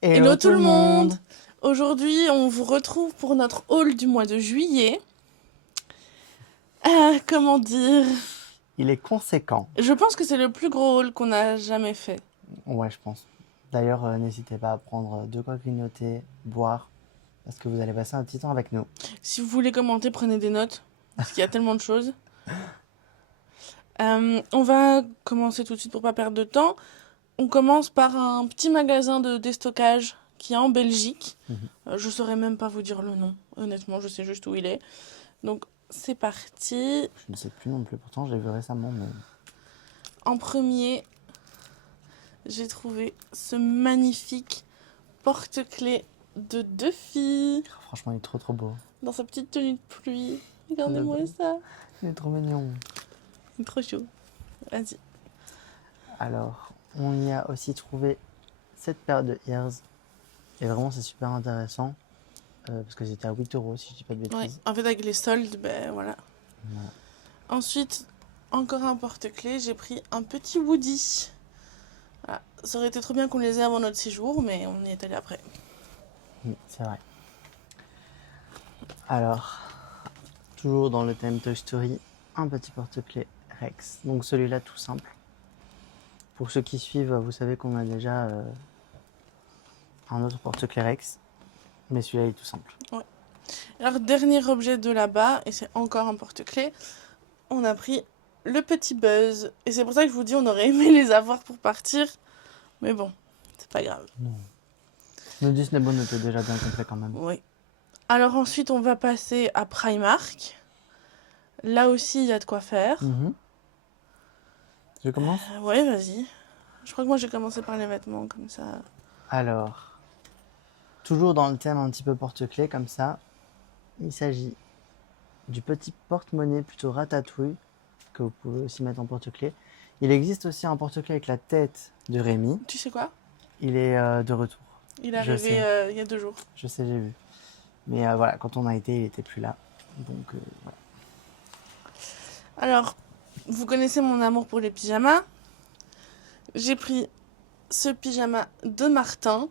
Hello tout le monde! Aujourd'hui, on vous retrouve pour notre haul du mois de juillet. Comment dire? Il est conséquent. Je pense que c'est le plus gros haul qu'on a jamais fait. Ouais, je pense. D'ailleurs, n'hésitez pas à prendre de quoi grignoter, boire, parce que vous allez passer un petit temps avec nous. Si vous voulez commenter, prenez des notes, parce qu'il y a tellement de choses. On va commencer tout de suite pour pas perdre de temps. On commence par un petit magasin de déstockage qui est en Belgique. Je saurais même pas vous dire le nom, honnêtement, je sais juste où il est. Donc, c'est parti. Je ne sais plus non plus, pourtant je l'ai vu récemment, mais En premier, j'ai trouvé ce magnifique porte-clés de deux filles franchement, il est trop beau. dans sa petite tenue de pluie. Regardez-moi ça. Il est trop mignon. C'est trop chaud. Vas-y. Alors, on y a aussi trouvé cette paire de ears. Et vraiment, c'est super intéressant, parce que c'était à 8 euros, si je dis pas de bêtises. Ouais, en fait, avec les soldes, ben voilà. Voilà. Ensuite, encore un porte-clés. J'ai pris un petit Woody. Voilà. Ça aurait été trop bien qu'on les ait avant notre séjour, mais on y est allé après. Oui, c'est vrai. Alors, toujours dans le thème Toy Story, un petit porte-clés Rex. Donc celui-là tout simple. Pour ceux qui suivent, vous savez qu'on a déjà un autre porte-clés Rex, mais celui-là il est tout simple. Ouais. Alors, dernier objet de là-bas, et c'est encore un porte-clés, on a pris le petit Buzz. Et c'est pour ça que je vous dis, on aurait aimé les avoir pour partir, mais bon, c'est pas grave. Non. Le Disney Bond était déjà bien complet quand même. Oui. Alors ensuite, on va passer à Primark. Là aussi, il y a de quoi faire. Je commence. Ouais, vas-y. Je crois que moi, j'ai commencé par les vêtements, comme ça. Alors, toujours dans le thème un petit peu porte-clés comme ça, il s'agit du petit porte-monnaie plutôt ratatouille, que vous pouvez aussi mettre en porte-clés. Il existe aussi un porte-clés avec la tête de Rémi. Tu sais quoi? Il est de retour. Il est Je arrivé sais. il y a 2 jours. Je sais, j'ai vu. Mais voilà, quand on a été, il était plus là. Donc voilà. Alors, vous connaissez mon amour pour les pyjamas. J'ai pris ce pyjama de Martin.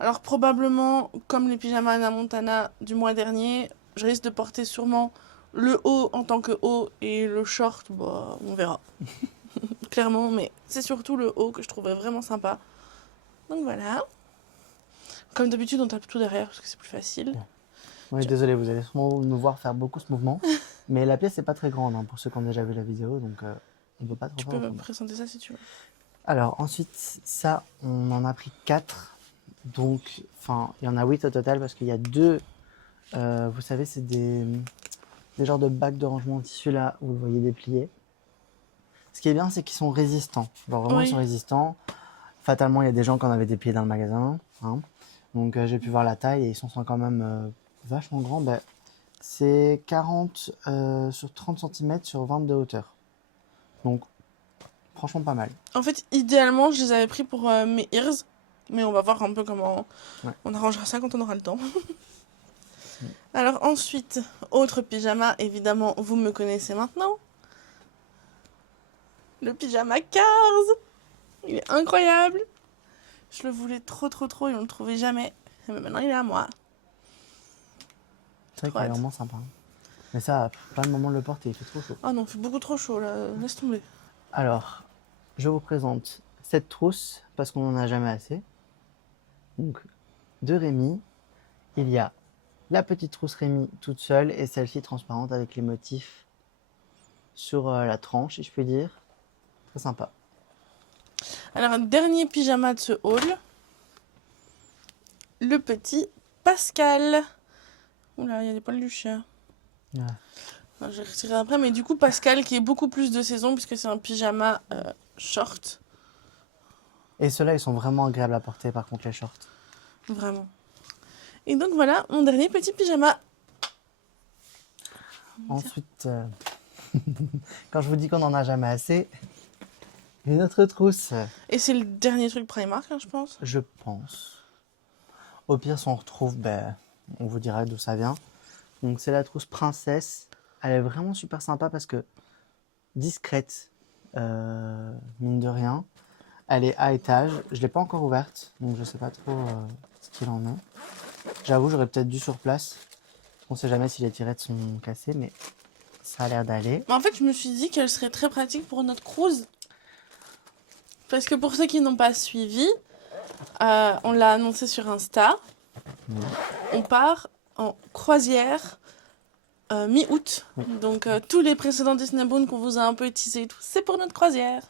Alors, probablement, comme les pyjamas Anna Montana du mois dernier, je risque de porter sûrement le haut en tant que haut et le short, bah, on verra. Clairement, mais c'est surtout le haut que je trouvais vraiment sympa. Donc voilà. Comme d'habitude, on tape tout derrière parce que c'est plus facile. Oui, désolé, vous allez sûrement nous voir faire beaucoup ce mouvement. Mais la pièce n'est pas très grande, hein, pour ceux qui ont déjà vu la vidéo, donc on ne peut pas trop Tu faire peux me autrement. présenter ça si tu veux. Alors ensuite, ça, on en a pris 4. Donc, enfin, il y en a 8 au total parce qu'il y a 2, vous savez, c'est des genres de bacs de rangement de tissu là, où vous le voyez dépliés. Ce qui est bien, c'est qu'ils sont résistants. Genre vraiment, ils sont Oui. résistants. Fatalement, il y a des gens qui en avaient dépliés dans le magasin. Hein. Donc j'ai pu voir la taille et ils sont quand même vachement grands. Ben, c'est 40 sur 30 cm sur 20 de hauteur. Donc franchement pas mal. En fait, idéalement, je les avais pris pour mes ears. Mais on va voir un peu comment on arrangera ça quand on aura le temps. Alors ensuite, autre pyjama, évidemment, vous me connaissez maintenant. Le pyjama Cars. Il est incroyable. Je le voulais trop et on le trouvait jamais. Mais maintenant, il est à moi. C'est vrai Trop qu'il est hâte. vraiment sympa. Mais ça, pas le moment de le porter, il fait trop chaud. Oh non, il fait beaucoup trop chaud là. Laisse tomber. Alors, je vous présente cette trousse parce qu'on n'en a jamais assez. Donc, de Rémi, il y a la petite trousse Rémi toute seule et celle-ci transparente avec les motifs sur la tranche, si je puis dire. Très sympa. Alors, un dernier pyjama de ce haul. Le petit Pascal. Oula, il y a des poils du chien. Ouais. Non, je vais retirer après, mais du coup, Pascal qui est beaucoup plus de saison puisque c'est un pyjama short. Et ceux-là, ils sont vraiment agréables à porter, par contre, les shorts. Vraiment. Et donc voilà, mon dernier petit pyjama. Ensuite, quand je vous dis qu'on n'en a jamais assez, une autre trousse, Et c'est le dernier truc Primark, hein, je pense. je pense. Au pire, si on retrouve, ben, on vous dira d'où ça vient. Donc, c'est la trousse princesse. Elle est vraiment super sympa parce que discrète, mine de rien. Elle est à étage. Je l'ai pas encore ouverte, donc je sais pas trop ce qu'il en est. J'avoue, j'aurais peut-être dû sur place. On sait jamais si les tirettes sont cassées, mais ça a l'air d'aller. Mais en fait, je me suis dit qu'elle serait très pratique pour notre cruise. Parce que pour ceux qui n'ont pas suivi, on l'a annoncé sur Insta. Oui. On part en croisière mi-août. Oui. Donc tous les précédents Disney Bound qu'on vous a un peu teasé et tout, c'est pour notre croisière.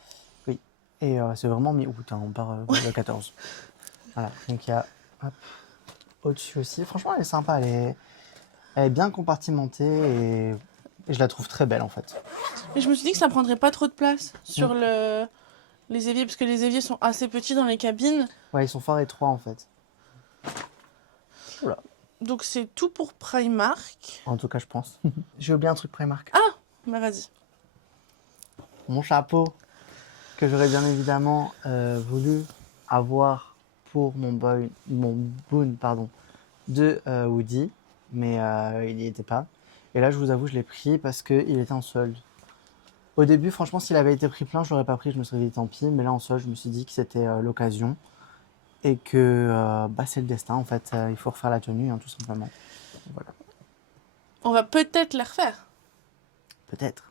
Oui. Et c'est vraiment mi-août, hein. On part le 14. Voilà. Donc il y a hop, au-dessus aussi. Franchement, elle est sympa. Elle est bien compartimentée et je la trouve très belle en fait. Et je me suis dit que ça prendrait pas trop de place sur les éviers, parce que les éviers sont assez petits dans les cabines. Ouais, ils sont fort étroits en fait. Oula. Donc c'est tout pour Primark. En tout cas, je pense. J'ai oublié un truc Primark. Bah vas-y. Mon chapeau, que j'aurais bien évidemment voulu avoir pour mon boon de Woody, mais il n'y était pas. Et là, je vous avoue, je l'ai pris parce qu'il était en solde. Au début, franchement, s'il avait été pris plein, je l'aurais pas pris, je me serais dit tant pis. Mais là, en solde, je me suis dit que c'était l'occasion et que c'est le destin en fait. Il faut refaire la tenue, hein, tout simplement. Voilà. On va peut-être les refaire. Peut-être.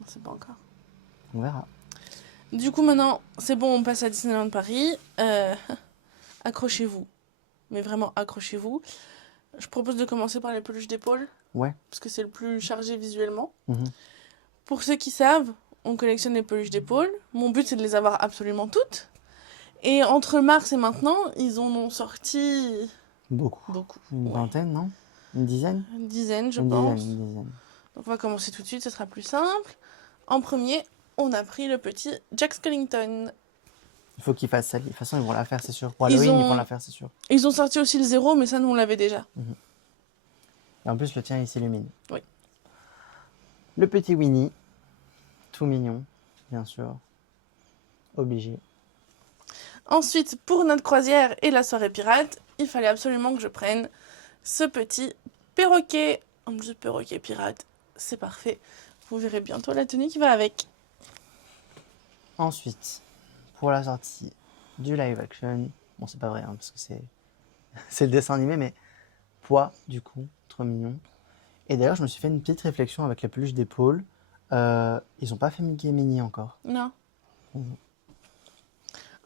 On sait pas encore. On verra. Du coup, maintenant, c'est bon, on passe à Disneyland Paris. Accrochez-vous. Mais vraiment, accrochez-vous. Je propose de commencer par les peluches d'épaule. Ouais. Parce que c'est le plus chargé visuellement. Mhm. Pour ceux qui savent, on collectionne les peluches d'épaule. Mon but, c'est de les avoir absolument toutes. Et entre mars et maintenant, ils en ont sorti Beaucoup. Une ouais. vingtaine, non? Une dizaine? Une dizaine, je Une pense. dizaine. Donc on va commencer tout de suite, ce sera plus simple. En premier, on a pris le petit Jack Skellington. Il faut qu'ils fassent ça. De toute façon, ils vont la faire, c'est sûr. Pour Halloween, ils vont la faire, c'est sûr. Ils ont sorti aussi le 0, mais ça, nous, on l'avait déjà. Et en plus, le tien, il s'illumine. Oui. Le petit Winnie. Tout mignon, bien sûr. Obligé. Ensuite, pour notre croisière et la soirée pirate, il fallait absolument que je prenne ce petit perroquet. Un petit perroquet pirate, c'est parfait. Vous verrez bientôt la tenue qui va avec. Ensuite, pour la sortie du live action, bon, c'est pas vrai, hein, parce que c'est le dessin animé, mais poids, du coup, trop mignon. Et d'ailleurs, je me suis fait une petite réflexion avec la peluche d'épaule. Ils ont pas fait Mickey et Minnie encore. Non. Mhm.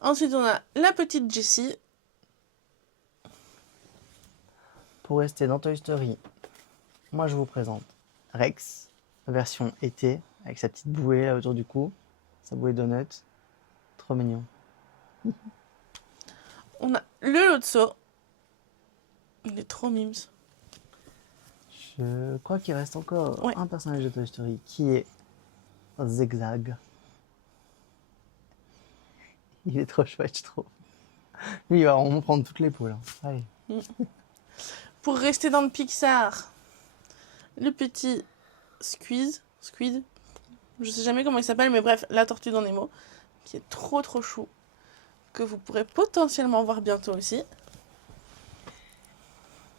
Ensuite, on a la petite Jessie. Pour rester dans Toy Story, moi je vous présente Rex, version été, avec sa petite bouée là autour du cou, sa bouée donut. Trop mignon. On a le Lotso. Il est trop mimes. Je crois qu'il reste encore Ouais. un personnage de Toy Story qui est Zigzag. Il est trop chouette, je trouve. Lui, il va vraiment prendre toutes les poules. Allez. Pour rester dans le Pixar, le petit Squid, je sais jamais comment il s'appelle, mais bref, la tortue dans Nemo, qui est trop chou, que vous pourrez potentiellement voir bientôt aussi.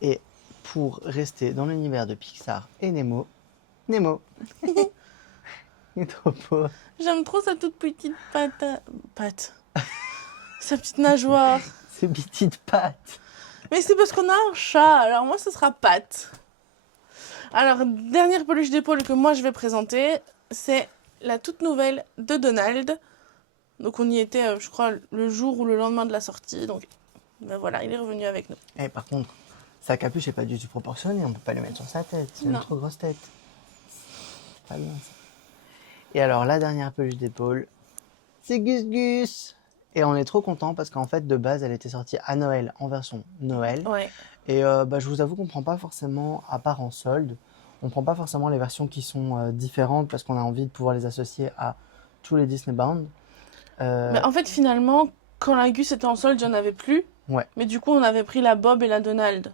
Et pour rester dans l'univers de Pixar et Nemo, Nemo. Il est trop beau. J'aime trop sa toute petite patte. Sa petite nageoire. Ses petites pattes. Mais c'est parce qu'on a un chat, alors moi ce sera patte. Alors, dernière peluche d'épaule que moi je vais présenter, c'est la toute nouvelle de Donald. Donc on y était, je crois, le jour ou le lendemain de la sortie. Donc ben voilà, il est revenu avec nous. Eh, par contre, sa capuche n'est pas du tout proportionnée. On peut pas le mettre sur sa tête. C'est une Non. trop grosse tête. C'est pas bien ça. Et alors, la dernière peluche d'épaule, c'est Gus Gus. Et on est trop content parce qu'en fait, de base, elle était sortie à Noël en version Noël. Ouais. Et je vous avoue qu'on prend pas forcément, à part en solde, on prend pas forcément les versions qui sont différentes parce qu'on a envie de pouvoir les associer à tous les Disney Bound. Mais en fait, finalement, quand la Gus était en solde, j'en avais plus. Ouais. Mais du coup, on avait pris la Bob et la Donald.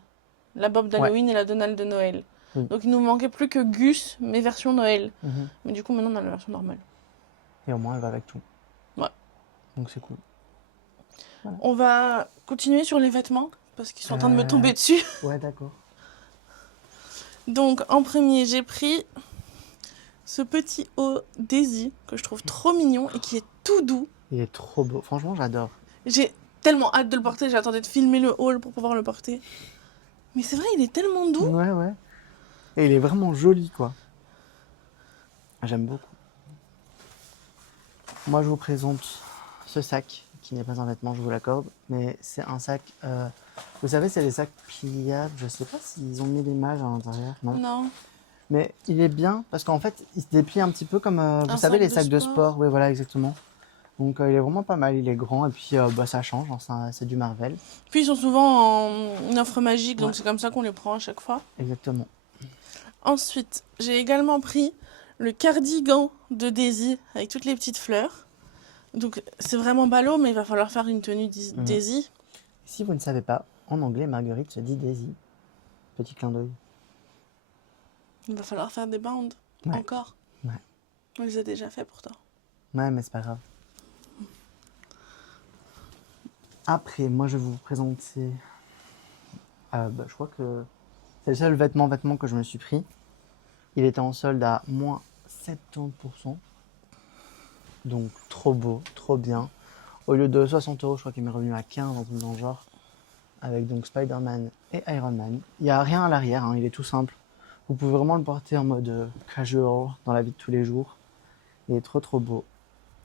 La Bob d'Halloween et la Donald de Noël. Oui. Donc il nous manquait plus que Gus, mais version Noël. Mhm. Mais du coup, maintenant, on a la version normale. Et au moins, elle va avec tout. Ouais. Donc c'est cool. On va continuer sur les vêtements, parce qu'ils sont en train de me tomber dessus. Ouais, d'accord. Donc, en premier, j'ai pris ce petit haut Daisy, que je trouve trop mignon et qui est tout doux. Il est trop beau. Franchement, j'adore. J'ai tellement hâte de le porter, j'attendais de filmer le haul pour pouvoir le porter. Mais c'est vrai, il est tellement doux. Ouais, ouais. Et il est vraiment joli, quoi. J'aime beaucoup. Moi, je vous présente ce sac, qui n'est pas un vêtement, je vous l'accorde, mais c'est un sac. Vous savez, c'est des sacs pliables. Je sais pas s'ils ont mis l'image à l'intérieur, non. Non, Mais il est bien parce qu'en fait, il se déplie un petit peu comme, vous un savez, sac les de sacs de sport. sport. Oui, voilà, exactement. Donc, il est vraiment pas mal. Il est grand et puis bah, ça change, hein, c'est du Marvel. Puis ils sont souvent en offre magique, Ouais, donc c'est comme ça qu'on les prend à chaque fois. exactement. Ensuite, j'ai également pris le cardigan de Daisy avec toutes les petites fleurs. Donc c'est vraiment ballot, mais il va falloir faire une tenue Mhm. Daisy. Si vous ne savez pas, en anglais, Marguerite se dit Daisy. Petit clin d'œil. Il va falloir faire des bandes. Ouais, Encore. ouais. On les a déjà fait pourtant. Ouais, mais c'est pas grave. Après, moi, je vais vous présenter. Bah, je crois que c'est le seul vêtement que je me suis pris. Il était en solde à moins 70%. Donc, trop beau, trop bien. Au lieu de 60 euros, je crois qu'il m'est revenu à 15, un truc dans le genre. Avec donc Spider-Man et Iron Man. Il n'y a rien à l'arrière, hein, il est tout simple. Vous pouvez vraiment le porter en mode casual dans la vie de tous les jours. Il est trop trop beau.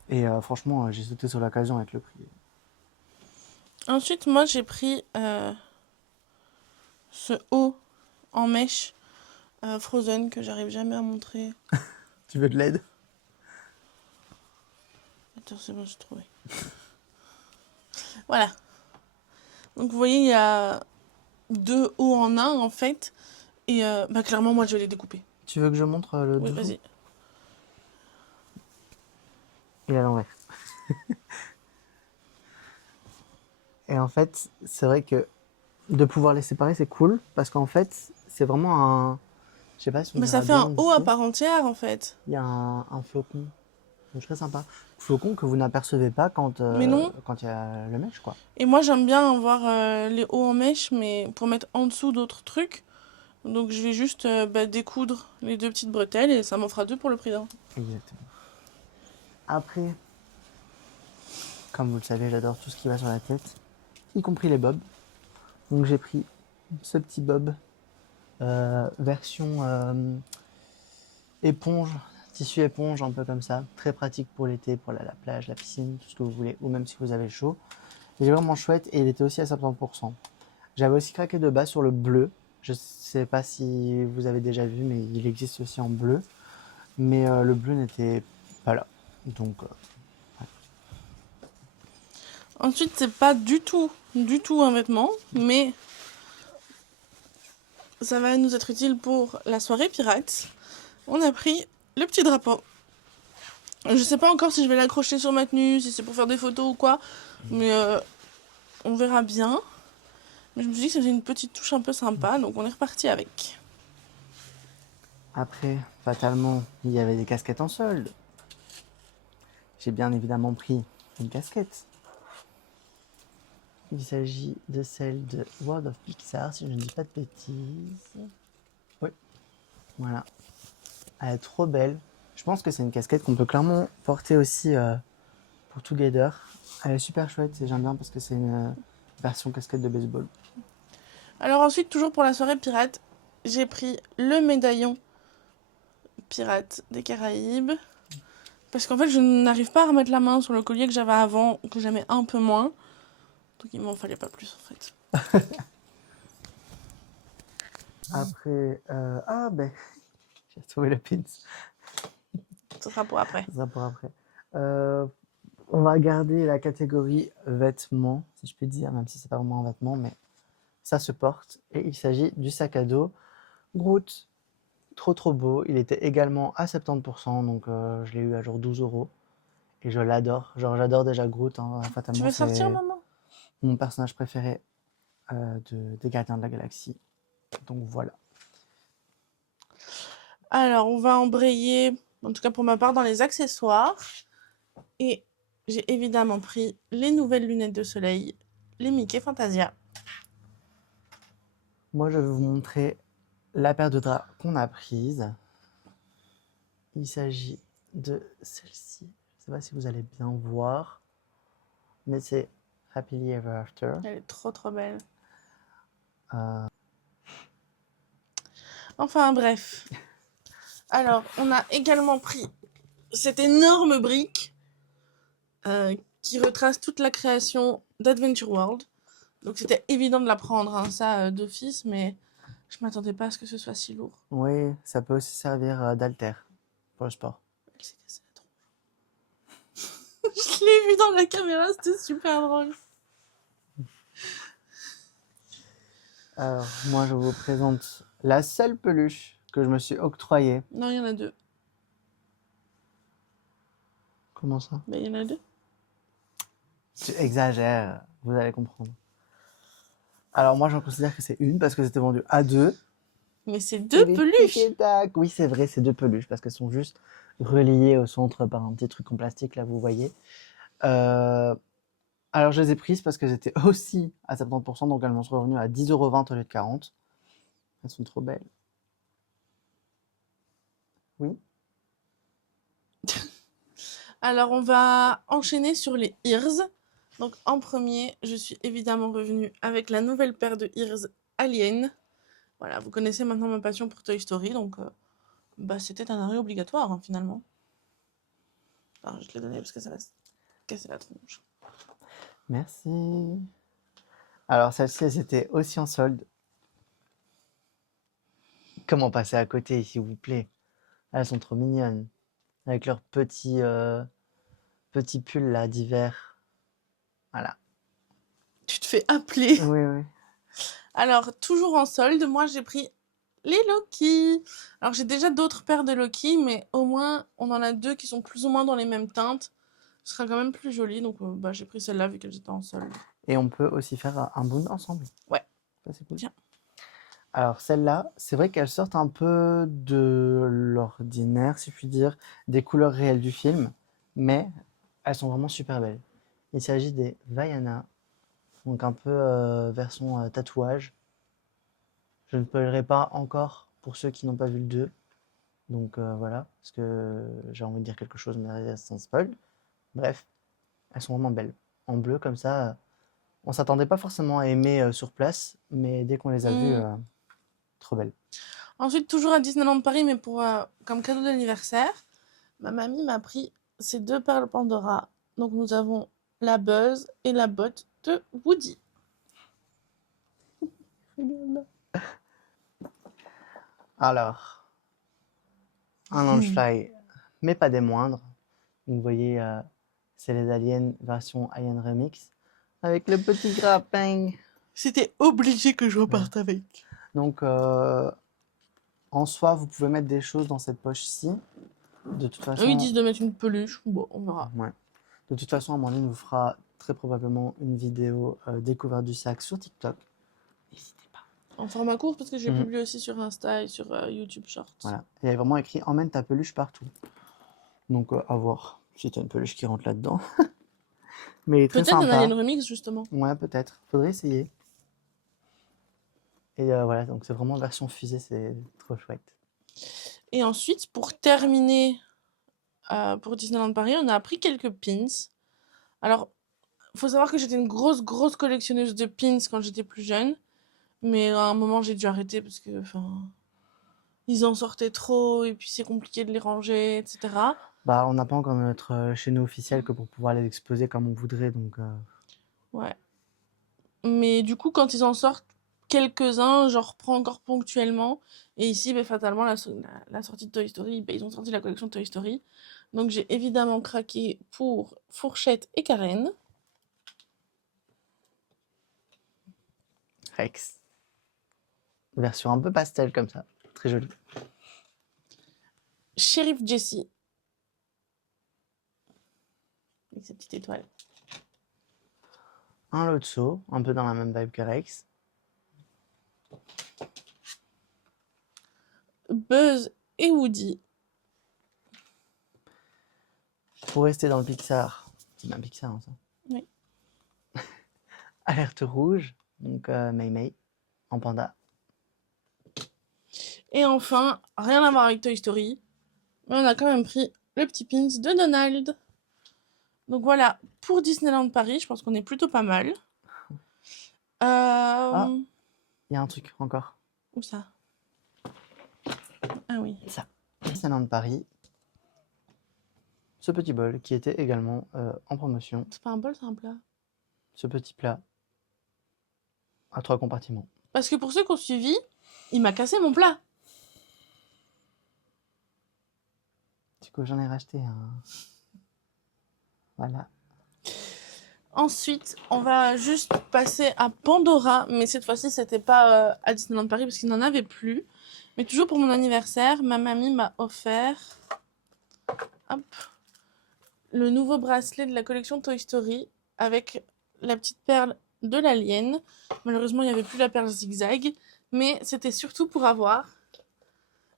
Et franchement, j'ai sauté sur l'occasion avec le prix. Ensuite, moi j'ai pris ce haut en mèche Frozen que j'arrive jamais à montrer. Tu veux de l'aide? Attends, c'est bon, j'ai trouvé. Voilà. Donc vous voyez, il y a deux hauts en un en fait. Et bah clairement, moi je vais les découper. Tu veux que je montre le Oui, dessous? vas-y. Il est à l'envers. Et en fait, c'est vrai que de pouvoir les séparer, c'est cool. Parce qu'en fait, c'est vraiment un. Je sais pas si on Mais ça verra fait bien un haut à d'ici. part entière en fait. Il y a un flocon. Donc, très sympa. Flocon que vous n'apercevez pas Mais non. quand il y a le mèche, quoi. Et moi j'aime bien avoir les hauts en mèche, mais pour mettre en dessous d'autres trucs. Donc je vais juste bah, découdre les deux petites bretelles et ça m'en fera deux pour le prix d'un. Exactement. Après, comme vous le savez, j'adore tout ce qui va sur la tête, y compris les bobs. Donc j'ai pris ce petit bob version éponge, tissu éponge, un peu comme ça. Très pratique pour l'été, pour aller à la plage, la piscine, tout ce que vous voulez, ou même si vous avez chaud. Il est vraiment chouette et il était aussi à 70%. J'avais aussi craqué de bas sur le bleu. Je sais pas si vous avez déjà vu, mais il existe aussi en bleu. Mais le bleu n'était pas là. Donc, Ensuite, c'est pas du tout un vêtement, mais ça va nous être utile pour la soirée pirate. On a pris le petit drapeau. Je sais pas encore si je vais l'accrocher sur ma tenue, si c'est pour faire des photos ou quoi, mais on verra bien. Mais je me suis dit que c'était une petite touche un peu sympa, donc on est reparti avec. après, fatalement, il y avait des casquettes en solde. J'ai bien évidemment pris une casquette. Il s'agit de celle de World of Pixar, si je ne dis pas de bêtises. Oui, voilà. Elle est trop belle. Je pense que c'est une casquette qu'on peut clairement porter aussi pour Together. Elle est super chouette et j'aime bien parce que c'est une version casquette de baseball. Alors ensuite, toujours pour la soirée pirate, j'ai pris le médaillon pirate des Caraïbes. Parce qu'en fait, je n'arrive pas à remettre la main sur le collier que j'avais avant, que j'aimais un peu moins. Donc il m'en fallait pas plus en fait. Après, ah ben, j'ai trouvé le pins. Ce sera pour après. Ça sera pour après. Euh, on va garder la catégorie vêtements, si je puis dire, même si c'est pas vraiment un vêtement, mais ça se porte. Et il s'agit du sac à dos Groot. Trop trop beau. Il était également à 70%, donc je l'ai eu à genre 12 euros. Et je l'adore. Genre j'adore déjà Groot, hein, Tu fatalement veux sortir, c'est maman? mon personnage préféré des Gardiens de la Galaxie. Donc voilà. Alors, on va embrayer, en tout cas pour ma part, dans les accessoires. Et j'ai évidemment pris les nouvelles lunettes de soleil, les Mickey Fantasia. Moi je vais vous montrer la paire de draps qu'on a prise. Il s'agit de celle-ci. Je ne sais pas si vous allez bien voir. mais c'est Happily Ever After. Elle est trop trop belle. Euh, Enfin bref. Alors, on a également pris cette énorme brique qui retrace toute la création d'Adventure World. Donc c'était évident de la prendre, hein, ça d'office, mais je m'attendais pas à ce que ce soit si lourd. oui, ça peut aussi servir d'halter pour le sport. Elle s'est cassée la tronche. Je l'ai vu dans la caméra, c'était super drôle. Alors, moi, je vous présente la seule peluche que je me suis octroyée. Non, il y en a deux. Comment ça? Ben, il y en a deux. Tu exagères, vous allez comprendre. Alors, moi, j'en considère que c'est une parce que c'était vendu à deux. Mais c'est deux peluches. Tic et tac. Oui, c'est vrai, c'est deux peluches parce qu'elles sont juste reliées au centre par un petit truc en plastique, là, vous voyez. Alors, je les ai prises parce qu'elles étaient aussi à 70%, donc elles m'en sont revenues à 10,20 € au lieu de 40. Elles sont trop belles. Oui. Alors, on va enchaîner sur les Ears. Donc, en premier, je suis évidemment revenue avec la nouvelle paire de Ears Alien. Voilà, vous connaissez maintenant ma passion pour Toy Story, donc bah, c'était un arrêt obligatoire, hein, finalement. Alors, je te l'ai donné parce que ça va se casser la tronche. Merci. Alors, celles-ci, elles étaient aussi en solde. Comment passer à côté, s'il vous plaît? Elles sont trop mignonnes. Avec leurs petits pulls là d'hiver. Voilà. Tu te fais appeler. Oui, oui. Alors, toujours en solde, moi j'ai pris les Loki. Alors, j'ai déjà d'autres paires de Loki, mais au moins, on en a deux qui sont plus ou moins dans les mêmes teintes. Ce sera quand même plus joli, donc bah, j'ai pris celle-là vu qu'elle était en solde. Et on peut aussi faire un boon ensemble. Ouais. Ça, c'est cool. Tiens. Alors, celles-là, c'est vrai qu'elles sortent un peu de l'ordinaire, si je puis dire, des couleurs réelles du film, mais elles sont vraiment super belles. Il s'agit des Vaiana, donc un peu version tatouage. Je ne spoilerai pas encore pour ceux qui n'ont pas vu le 2. Donc voilà, parce que j'ai envie de dire quelque chose, mais sans spoil. Bref, elles sont vraiment belles. En bleu, comme ça, on s'attendait pas forcément à aimer sur place, mais dès qu'on les a vues, trop belles. Ensuite, toujours à Disneyland Paris, mais pour comme cadeau d'anniversaire, ma mamie m'a pris ces deux perles Pandora. Donc nous avons la Buzz et la botte de Woody. Alors, un Launchfly, mais pas des moindres. Vous voyez, c'est les Aliens version Alien Remix, avec le petit grappin. C'était obligé que je reparte avec. Donc, en soi, vous pouvez mettre des choses dans cette poche-ci. De toute façon, Ils disent de mettre une peluche. Bon, on verra. ouais. De toute façon, Amandine vous fera très probablement une vidéo découverte du sac sur TikTok. N'hésitez pas. En format court, parce que j'ai publié aussi sur Insta et sur YouTube Shorts. Voilà. Il y a vraiment écrit emmène ta peluche partout. Donc, à voir si tu as une peluche qui rentre là-dedans. Mais il est très Peut-être un sympa. Alien Remix, justement. Ouais, peut-être. Faudrait essayer. Et voilà, donc c'est vraiment version fusée, c'est trop chouette. Et ensuite, pour terminer pour Disneyland Paris, on a pris quelques pins. Alors, faut savoir que j'étais une grosse collectionneuse de pins quand j'étais plus jeune. Mais à un moment, j'ai dû arrêter parce que, enfin, ils en sortaient trop et puis c'est compliqué de les ranger, etc. Bah, on n'a pas encore notre chaîne officielle que pour pouvoir les exposer comme on voudrait, donc... Ouais. Mais du coup, quand ils en sortent quelques-uns, j'en reprends encore ponctuellement. Et ici, bah, fatalement, la sortie de Toy Story, bah, ils ont sorti la collection de Toy Story. Donc j'ai évidemment craqué pour Fourchette et Karen. Rex. Version un peu pastel comme ça, très jolie. Sheriff Jessie. Avec sa petite étoile. Un Lotso, un peu dans la même vibe que Rex. Buzz et Woody. Pour rester dans le Pixar, c'est bien Pixar hein, ça. Oui. Alerte rouge, donc Mei Mei, en panda. Et enfin, rien à voir avec Toy Story, mais on a quand même pris le petit pins de Donald. Donc voilà, pour Disneyland Paris, je pense qu'on est plutôt pas mal. Ah, Euh... il y a un truc encore. Où ça? Ah oui. Ça. Disneyland Paris. Ce petit bol qui était également en promotion. C'est pas un bol, c'est un plat. Ce petit plat à 3 compartiments. Parce que pour ceux qui ont suivi, il m'a cassé mon plat. Du coup, j'en ai racheté un. Voilà. Ensuite, on va juste passer à Pandora, mais cette fois-ci, c'était pas à Disneyland Paris parce qu'il n'en avait plus. Mais toujours pour mon anniversaire, ma mamie m'a offert hop, le nouveau bracelet de la collection Toy Story avec la petite perle de l'alien. Malheureusement, il n'y avait plus la perle zigzag, mais c'était surtout pour avoir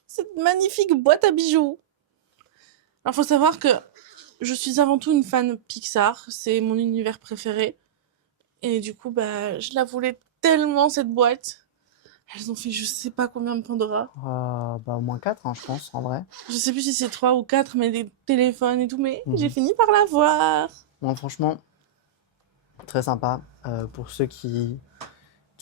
cette magnifique boîte à bijoux. Alors, faut savoir que je suis avant tout une fan Pixar, c'est mon univers préféré. Et du coup, bah, je la voulais tellement cette boîte. Elles ont fait je sais pas combien de Pandora. Bah, au moins 4, hein, je pense, en vrai. Je sais plus si c'est 3 ou 4, mais des téléphones et tout, mais j'ai Mhm. fini par l'avoir. Bon, franchement, très sympa pour ceux qui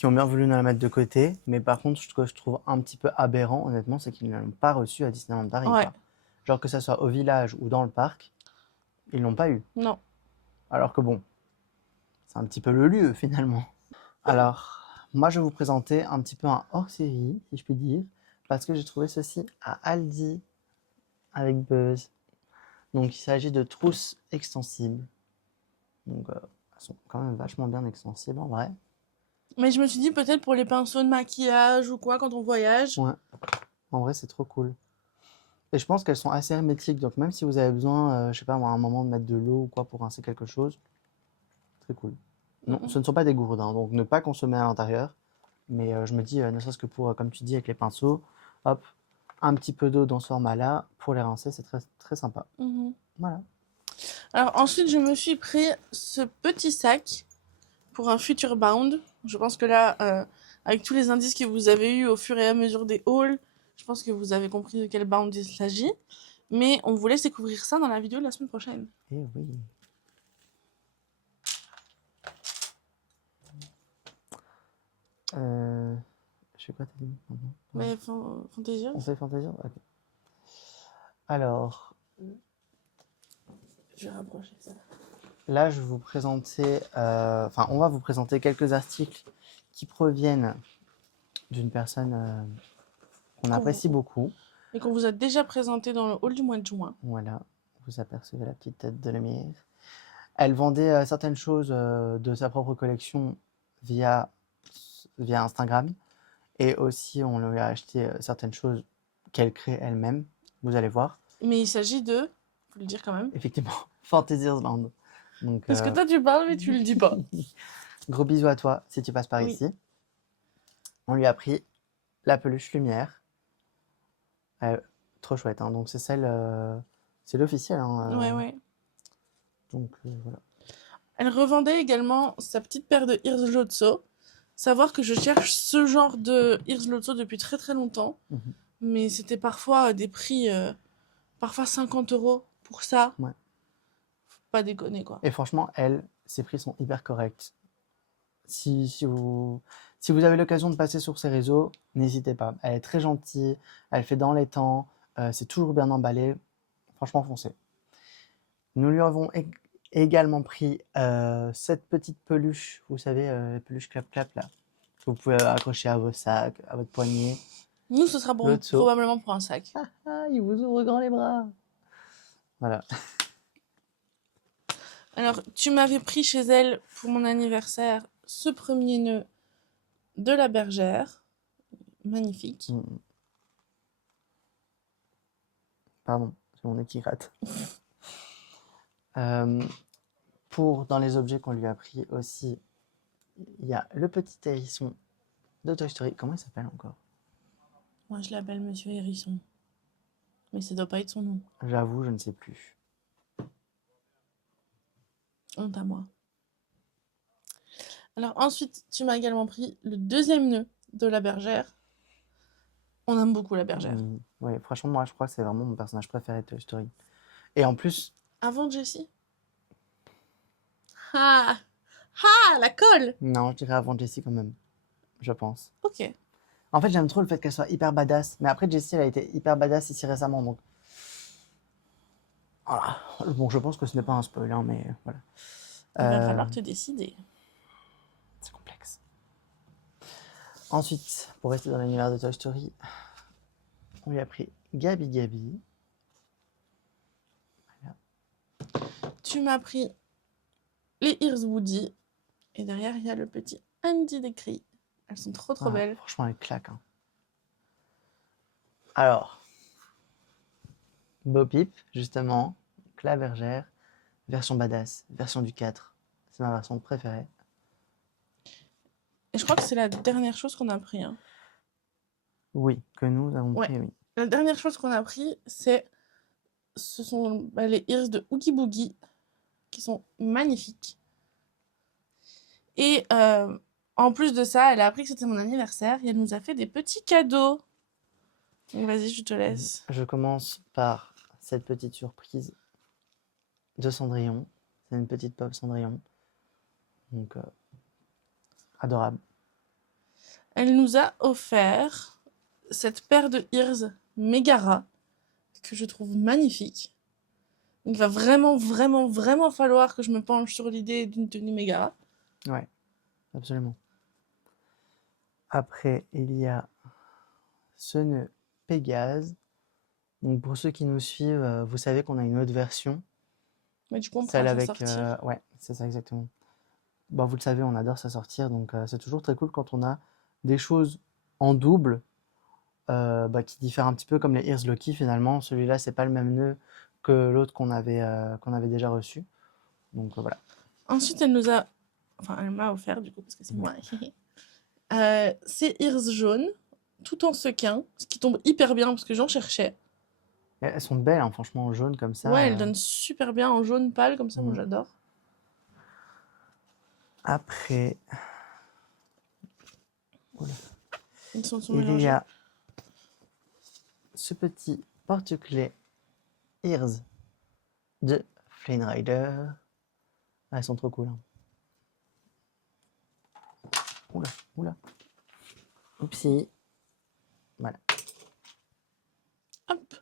ont bien voulu nous la mettre de côté. Mais par contre, ce que je trouve un petit peu aberrant, honnêtement, c'est qu'ils ne l'ont pas reçue à Disneyland Paris, Ouais, quoi. Genre que ça soit au village ou dans le parc, ils l'ont pas eu. non. Alors que bon, c'est un petit peu le lieu finalement. Alors, moi je vais vous présenter un petit peu un hors-série, si je puis dire, parce que j'ai trouvé ceci à Aldi avec Buzz. Donc il s'agit de trousses extensibles. Donc elles sont quand même vachement bien extensibles en vrai. Mais je me suis dit peut-être pour les pinceaux de maquillage ou quoi quand on voyage. Ouais, en vrai c'est trop cool. Et je pense qu'elles sont assez hermétiques, donc même si vous avez besoin, je sais pas moi, à un moment de mettre de l'eau ou quoi pour rincer quelque chose, très cool. Non, ce ne sont pas des gourdes, hein, donc ne pas consommer à l'intérieur. Mais je me dis, ne serait-ce que pour, comme tu dis, avec les pinceaux, hop, un petit peu d'eau dans ce format-là, pour les rincer, c'est très, très sympa. Mhm. Voilà. Alors ensuite, je me suis pris ce petit sac pour un Future Bound. Je pense que là, avec tous les indices que vous avez eus au fur et à mesure des hauls, je pense que vous avez compris de quel bound il s'agit. Mais on vous laisse découvrir ça dans la vidéo de la semaine prochaine. Eh oui. Je sais quoi t'as dit maintenant? Mais Fantasia. On fait Fantasia? Ok. Alors, Je vais rapprocher ça. là, je vais vous présenter, enfin, on va vous présenter quelques articles qui proviennent d'une personne qu'on apprécie beaucoup. Et qu'on vous a déjà présenté dans le hall du mois de juin. Voilà, vous apercevez la petite tête de lumière. Elle vendait certaines choses de sa propre collection via Instagram. Et aussi, on lui a acheté certaines choses qu'elle crée elle-même. Vous allez voir. Mais il s'agit de, faut le dire quand même. Effectivement, Fantasyland. Donc, Parce que toi tu parles mais tu le dis pas. gros bisous à toi si tu passes par Oui. ici. On lui a pris la peluche lumière. Trop chouette, hein. Donc c'est celle, c'est l'officiel, hein, Ouais, ouais. donc voilà. Elle revendait également sa petite paire de Ears Lotso. Savoir que je cherche ce genre de Ears Lotso depuis très très longtemps. Mhm. Mais c'était parfois des prix, parfois 50 € pour ça. Ouais. Faut pas déconner quoi. Et franchement, ses prix sont hyper corrects. Si vous avez l'occasion de passer sur ses réseaux, n'hésitez pas. Elle est très gentille, elle fait dans les temps, c'est toujours bien emballé. Franchement, foncez. Nous lui avons également pris cette petite peluche, vous savez, la peluche clap-clap là, que vous pouvez accrocher à vos sacs, à votre poignet. Nous, ce sera probablement pour un sac. Ah, il vous ouvre grand les bras. Voilà. Alors, tu m'avais pris chez elle pour mon anniversaire ce premier nœud de la bergère. Magnifique. Pardon, c'est mon nez qui gratte. Dans les objets qu'on lui a pris aussi, il y a le petit hérisson de Toy Story. Comment il s'appelle encore? Moi, je l'appelle Monsieur Hérisson. Mais ça doit pas être son nom. J'avoue, je ne sais plus. Honte à moi. Alors ensuite, tu m'as également pris le deuxième nœud de la bergère. On aime beaucoup la bergère. Oui, franchement, moi, je crois que c'est vraiment mon personnage préféré de Toy Story. Et en plus... Avant Jessie? Ah, ah, la colle. Non, je dirais avant Jessie quand même, je pense. Ok. En fait, j'aime trop le fait qu'elle soit hyper badass. Mais après, Jessie, elle a été hyper badass ici récemment, donc... Voilà. Bon, je pense que ce n'est pas un spoil, hein, mais voilà. Il va falloir te décider. C'est complexe. Ensuite, pour rester dans l'univers de Toy Story, on lui a pris Gabi Gabi. Tu m'as pris les Ears Woody. Et derrière, il y a le petit Andy décrit. Elles sont trop Voilà, belles. franchement, elle claque. Hein. Alors, Bo Peep, justement, la bergère, version badass, version du 4. C'est ma version préférée. Et je crois que c'est la dernière chose qu'on a pris. Hein. Oui, que nous avons Ouais. pris, oui. La dernière chose qu'on a pris, ce sont les Ears de Oogie Boogie, qui sont magnifiques. Et en plus de ça, elle a appris que c'était mon anniversaire et elle nous a fait des petits cadeaux. Donc vas-y, je te laisse. Je commence par cette petite surprise de Cendrillon. C'est une petite pop Cendrillon. Donc, adorable. Elle nous a offert cette paire de Ears Megara que je trouve magnifique. Donc, il va vraiment, vraiment, vraiment falloir que je me penche sur l'idée d'une tenue Megara. Ouais, absolument. Après, il y a ce nœud Pégase. Donc, pour ceux qui nous suivent, vous savez qu'on a une autre version. Mais du coup, on pourra Celle la avec. sortir. Ouais, c'est ça exactement. Bon, vous le savez, on adore ça sortir. Donc, c'est toujours très cool quand on a des choses en double qui diffèrent un petit peu comme les Ears Lucky finalement. Celui-là, c'est pas le même nœud que l'autre qu'on avait déjà reçu. Donc, voilà. Ensuite, elle nous a... Enfin, elle m'a offert, du coup, parce que c'est moi. Ces Ears jaunes, tout en sequin, ce qui tombe hyper bien parce que j'en cherchais. Et elles sont belles, hein, franchement, en jaune comme ça. Ouais, elles donnent super bien en jaune pâle, comme ça, moi j'adore. Après, voilà. Ils sont Il mélangés. y a ce petit porte-clés Ears de Flynn Rider. Ah, elles sont trop cool. Hein. Oula, oula. Oupsie. Voilà. Hop.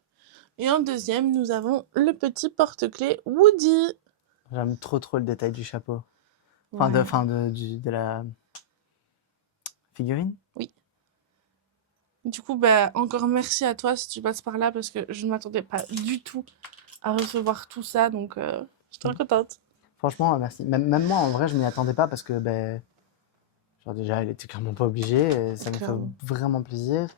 Et en deuxième, nous avons le petit porte-clés Woody. J'aime trop le détail du chapeau. Enfin, de la figurine. Oui. Du coup, encore merci à toi si tu passes par là parce que je ne m'attendais pas du tout à recevoir tout ça. Donc, je suis très contente. Franchement, merci. Même moi, en vrai, je m'y attendais pas parce que, genre déjà, elle était clairement pas obligée. Et ça me fait vraiment plaisir.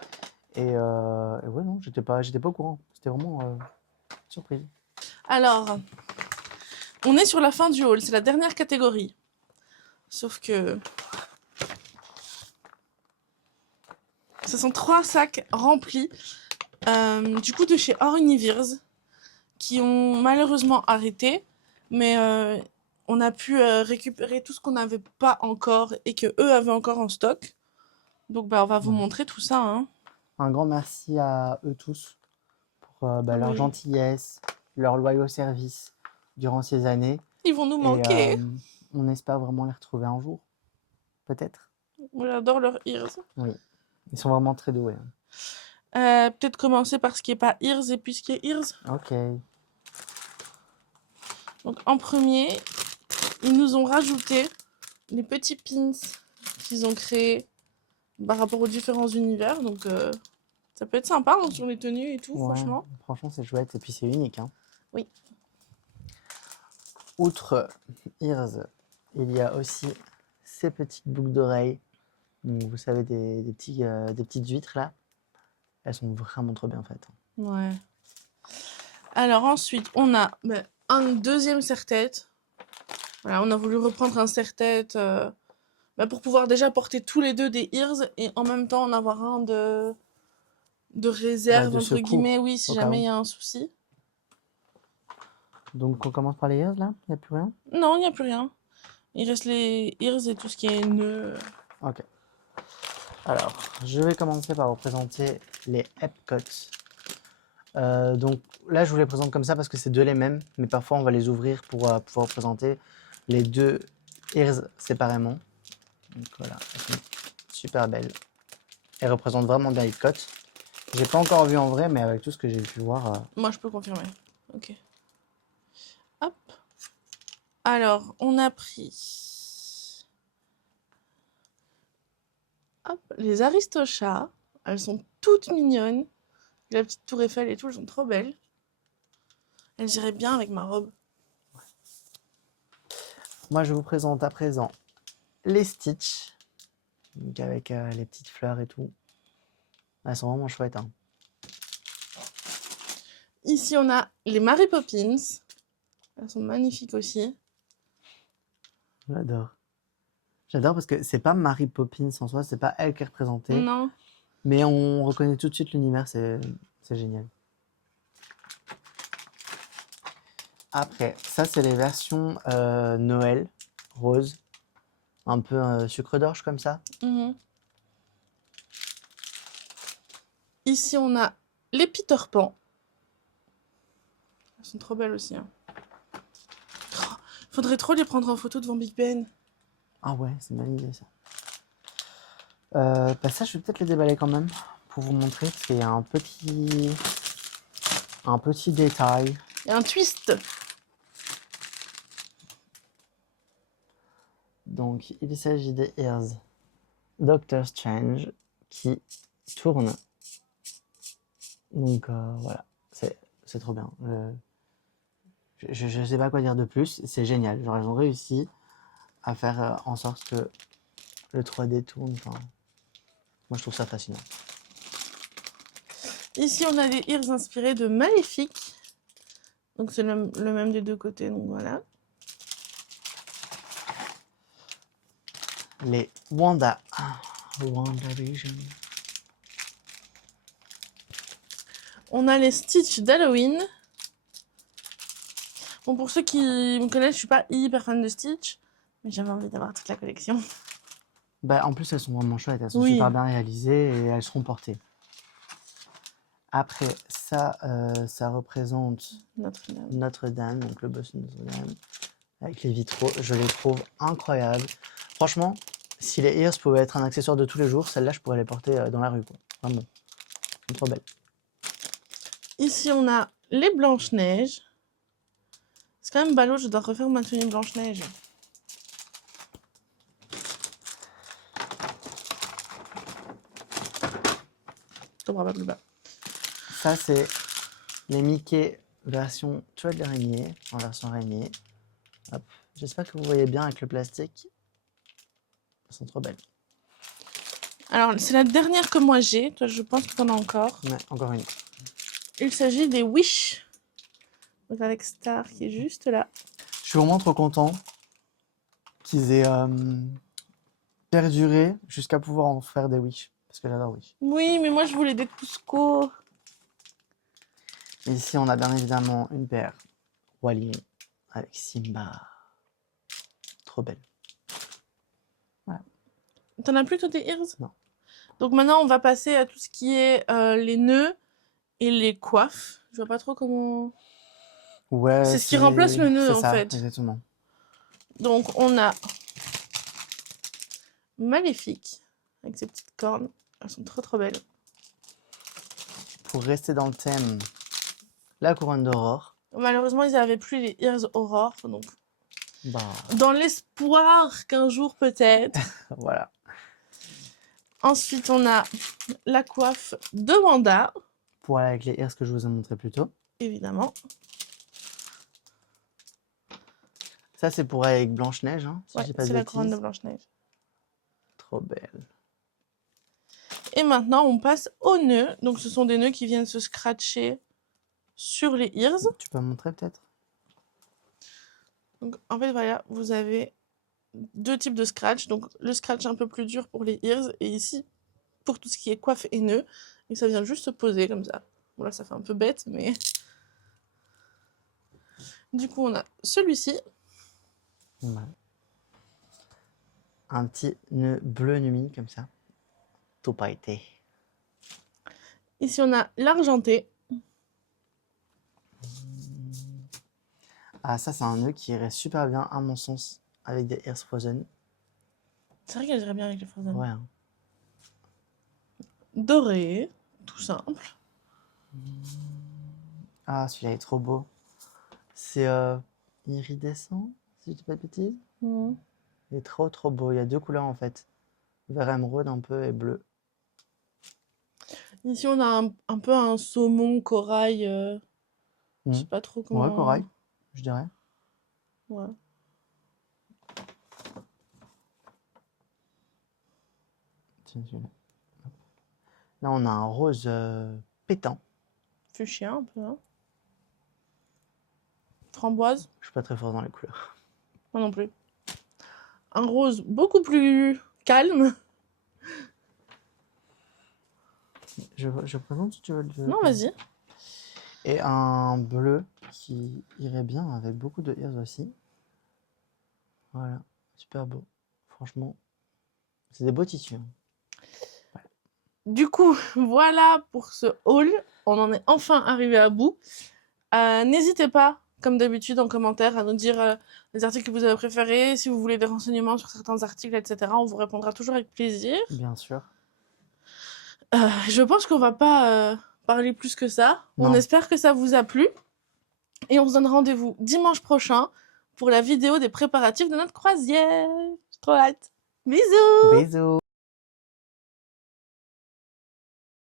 Et ouais, non, j'étais pas au courant. C'était vraiment surprise. Alors, on est sur la fin du haul. C'est la dernière catégorie. Sauf que... Ce sont 3 sacs remplis, du coup, de chez Ornivirs, qui ont malheureusement arrêté. Mais on a pu récupérer tout ce qu'on n'avait pas encore et que eux avaient encore en stock. Donc, on va vous montrer tout ça. Hein. Un grand merci à eux tous pour leur gentillesse, leur loyaux service durant ces années. Ils vont nous manquer. Et, on espère vraiment les retrouver un jour. Peut-être. J'adore leurs ears. Oui, ils sont vraiment très doués. Peut-être commencer par ce qui n'est pas ears et puis ce qui est ears. Ok. Donc, en premier, ils nous ont rajouté les petits pins qu'ils ont créés par rapport aux différents univers. Donc, ça peut être sympa hein, sur les tenues et tout, Ouais, franchement. Franchement, c'est chouette. Et puis, c'est unique. Hein. Oui. Outre ears, il y a aussi ces petites boucles d'oreilles. Vous savez, des petites huîtres là. Elles sont vraiment trop bien faites. Ouais. Alors ensuite, on a un deuxième serre-tête. Voilà, on a voulu reprendre un serre-tête pour pouvoir déjà porter tous les deux des ears et en même temps en avoir un de réserve, de entre secours, guillemets, oui, si jamais il y a un souci. Donc on commence par les ears là? Il n'y a plus rien? Non, il n'y a plus rien. Il reste les ears et tout ce qui est nœuds. Ok. Alors, je vais commencer par vous présenter les Epcot. Donc là, je vous les présente comme ça parce que c'est deux les mêmes, mais parfois on va les ouvrir pour pouvoir présenter. les deux ears séparément. Donc voilà, elles sont super belles. Elles représentent vraiment bien Epcot. J'ai pas encore vu en vrai, mais avec tout ce que j'ai pu voir, Moi, je peux confirmer. Ok. Hop. Alors, on a pris... Hop, les Aristochats. Elles sont toutes mignonnes. La petite tour Eiffel et tout, elles sont trop belles. Elles iraient bien avec ma robe. moi je vous présente à présent les Stitch. Donc avec les petites fleurs et tout. Elles sont vraiment chouettes. Hein. Ici, on a les Mary Poppins. Elles sont magnifiques aussi. J'adore. J'adore parce que c'est pas Mary Poppins en soi, c'est pas elle qui est représentée. Non. Mais on reconnaît tout de suite l'univers, c'est génial. Après, ça c'est les versions Noël, rose, un peu sucre d'orge comme ça. Mhm. Ici, on a les Peter Pan. Elles sont trop belles aussi. Hein. Oh, faudrait trop les prendre en photo devant Big Ben. Ah ouais, c'est une bonne idée ça. Bah ça, je vais peut-être les déballer quand même pour vous montrer parce qu'il y a un petit détail. Et un twist. Donc, il s'agit des Ears Doctor Strange qui tournent. Donc voilà, c'est trop bien. Je sais pas quoi dire de plus, c'est génial. Genre, ils ont réussi à faire en sorte que le 3D tourne. Enfin, moi, je trouve ça fascinant. Ici, on a des ears inspirés de Maléfique. Donc, c'est le même des deux côtés. Donc, voilà. Les WandaVision. On a les Stitch d'Halloween. Bon, pour ceux qui me connaissent, je suis pas hyper fan de Stitch. Mais j'avais envie d'avoir toute la collection. Bah, en plus, elles sont vraiment chouettes. Elles sont Oui. super bien réalisées et elles seront portées. Après, ça représente Notre-Dame. Notre-Dame, donc le boss de Notre-Dame, avec les vitraux. Je les trouve incroyables. Franchement, si les ears pouvaient être un accessoire de tous les jours, celles-là, je pourrais les porter dans la rue. Quoi. Vraiment. Elles sont trop belles. Ici, on a les Blanche-Neige. C'est quand même ballot, je dois refaire ma tenue Blanche-Neige. Je comprends pas plus bas. Ça, c'est les Mickey version toile d'araignée, en version araignée. Hop. J'espère que vous voyez bien avec le plastique. Elles sont trop belles. Alors, c'est la dernière que moi j'ai. Toi, je pense que t'en as encore. Ouais, encore une. Il s'agit des Wish. Donc, avec Star qui est juste là. Je suis vraiment trop content qu'ils aient perduré jusqu'à pouvoir en faire des Wish. Parce que j'adore Wish. Oui, mais moi, je voulais des Cusco. Et ici, on a bien évidemment une paire Roi Lion avec Simba. Trop belle. Voilà. T'en as plus, toi, des ears? Non. Donc, maintenant, on va passer à tout ce qui est les nœuds et les coiffes. Je vois pas trop comment... Ouais, c'est ce qui remplace le nœud, c'est en ça, fait. Exactement. Donc, on a Maléfique avec ses petites cornes. Elles sont trop, trop belles. Pour rester dans le thème, la couronne d'aurore. Malheureusement, ils n'avaient plus les ears Aurore. Donc, Bah, dans l'espoir qu'un jour, peut-être. voilà. Ensuite, on a la coiffe de Wanda, Pour aller avec les ears que je vous ai montré plus tôt. évidemment. Ça, c'est pour aller avec Blanche-Neige, hein, si Ouais, j'ai pas de c'est la couronne de bêtises. Blanche-Neige. Trop belle. Et maintenant, on passe aux nœuds. Donc, ce sont des nœuds qui viennent se scratcher sur les ears. Tu peux me montrer peut-être? Donc, en fait, voilà, vous avez deux types de scratch. Donc, le scratch un peu plus dur pour les ears et ici, pour tout ce qui est coiffe et nœuds. Et ça vient juste se poser comme ça. Bon, là, ça fait un peu bête, mais... Du coup, on a celui-ci. Ouais. Un petit nœud bleu nuit, comme ça. Tout pailleté. Ici, on a l'argenté. Ah, ça, c'est un nœud qui irait super bien, à mon sens, avec des ears frozen. C'est vrai qu'elle irait bien avec les frozen. Ouais. Hein. Doré, tout simple. Ah, celui-là est trop beau. C'est iridescent, si je dis pas de bêtises. Mhm. Il est trop trop beau. Il y a 2 couleurs en fait. Vert émeraude un peu et bleu. Ici, on a un peu un saumon corail. Je sais Mhm. pas trop Ouais, comment. corail, je dirais. Ouais. Tiens, celui-là. Là, on a un rose pétant. Fuchsia un peu. Hein. Framboise, Je suis pas très fort dans les couleurs. moi non plus. Un rose beaucoup plus calme. Je présente si tu veux le. Non, vas-y. Et un bleu qui irait bien avec beaucoup de ears aussi. Voilà, super beau. Franchement, c'est des beaux tissus. Hein. Du coup, voilà pour ce haul. On en est enfin arrivé à bout. N'hésitez pas, comme d'habitude, en commentaire, à nous dire les articles que vous avez préférés. Si vous voulez des renseignements sur certains articles, etc., on vous répondra toujours avec plaisir. Bien sûr. Je pense qu'on va pas parler plus que ça. On Non. espère que ça vous a plu. Et on se donne rendez-vous dimanche prochain pour la vidéo des préparatifs de notre croisière. J'ai trop hâte. Bisous! Bisous!